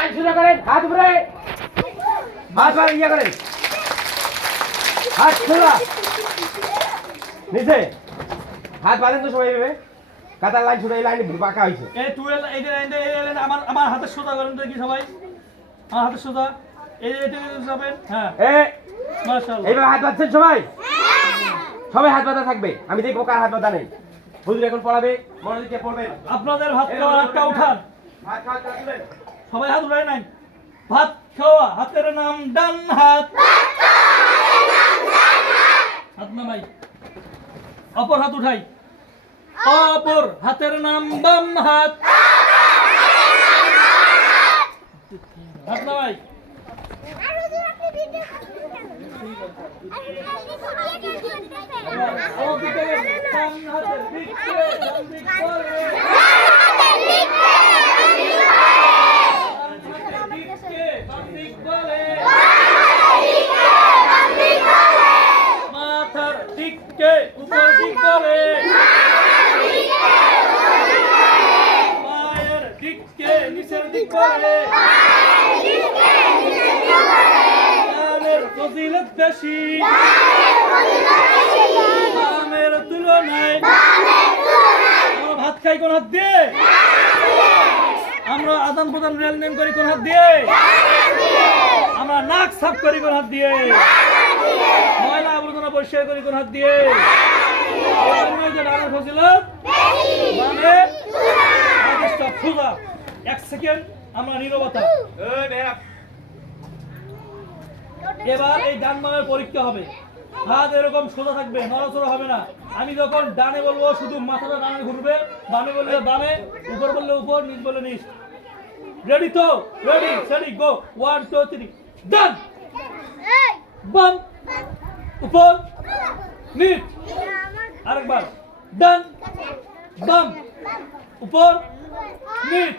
Line সোজা করেন, হাত উপরে, হাত পা ইয়ে করেন, হাত সোজা নিচে, হাত বাঁধেন তো সবাই এভাবে। কাতার লাইন সোজা, এই লাইন বাঁকা হয়েছে। এই টুয়েল এই যে আমার হাতে সোজা করেন দেখি সবাই, আমার হাতে সোজা, এই এটা যাবেন। হ্যাঁ মাশাআল্লাহ, এইভাবে হাত বাঁধছেন সবাই, সবাই হাত বাঁধা থাকবে। আমি দেখবো কার হাত বাঁধা নেই। হুজুর এখন পড়াবে, মনোযোগ দিয়ে পড়বেন। আপনাদের ভাত খাওয়া হাতটা উঠান, হাত হাত তুলেন। সবাই হাত উঠায় নাই। ভাত খাওয়া হাতের নাম ডান হাত, হাত নামাই, অপর হাত উঠাই, অপর হাতের নাম বাম হাত, হাত নামাই। মাথার দিকে উপর দিক করে, পায়ের দিকে নিচের দিক করে, কানের ফজিলত বেশি, বামের তুলনায়। আমরা ভাত খাই কোন হাত দিয়ে? আমরা আদান প্রদান লেনদেন করি কোন হাত দিয়ে? আমরা নাক সাফ করি কোন হাত দিয়ে? ময়লা আবর্জনা পরিষ্কার করি কোন হাত দিয়ে? ডানের ফজিলত বামে, সোজা। 1 সেকেন্ড আমরা নীরবতা। এবার এই ডান বামের পরীক্ষা হবে। হাত এরকম সোজা থাকবে, নড়াচড়া হবে না। আমি যখন ডানে বলবো শুধু মাথাটা ডানে ঘুরবে, বামে বললে বামে, উপর বললে উপর, নিচ বললে নিচ। রেডি তো? রেডি সেডি গো। 1 2 3 ডান, বাম, উপর, নিচ। আরেকবার ডান, বাম, উপর, নিচ।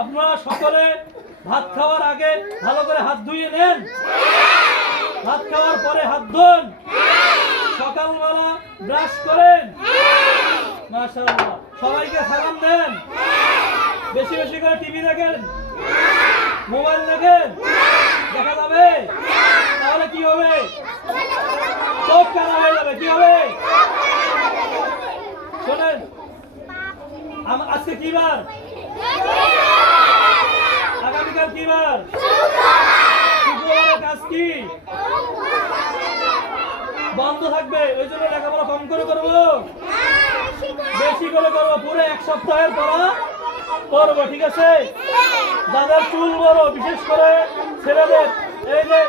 আপনারা সকলে ভাত খাওয়ার আগে ভালো করে হাত ধুয়ে নেন, ভাত খাওয়ার পরে হাত ধুন, সকালবেলা ব্রাশ করেন। মাশাআল্লাহ, সবাইকে সালাম দেন, বেশি বেশি করে টিভি দেখেন, মোবাইল দেখেন, দেখা যাবে তাহলে কি হবে? চোখ কানা হয়ে যাবে। কি হবে? শোনেন, আজকে কি বার? আগামীকাল কি বার? শুক্রবারের কাজ কি? বন্ধ থাকবে, ওই জন্য লেখাপড়া কম করে করবো, বেশি করে করবো। পুরো 1 সপ্তাহের পড়া করবো, ঠিক আছে? যাদের চুল বড়, বিশেষ করে ছেলেদের, এই যে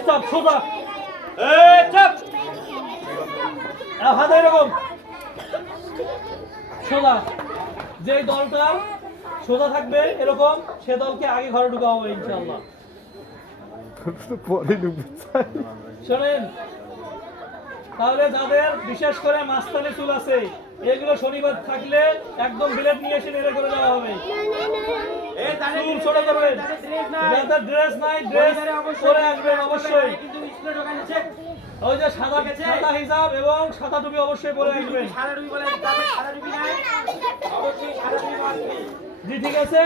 স্টপ, সোজা, হাত এরকম সোজা। যে দলটা সোজা থাকবে এরকম, সে দলকে আগে ঘরে ঢুকা হবে ইনশাআল্লাহ। শোনেন, তাহলে যাদের বিশেষ করে মাঝখানে চুল আছে, এগুলো শনিবার থাকলে একদম বিলেট নিয়ে এসে নেড়ে করে দেওয়া হবে। চুল ছোট করবেন, যাদের ড্রেস নাই ড্রেস পরে আসবেন অবশ্যই। ওই যে সাদা হিজাব এবং সাদা টুপি অবশ্যই পরে আসবেন। জি ঠিক আছে।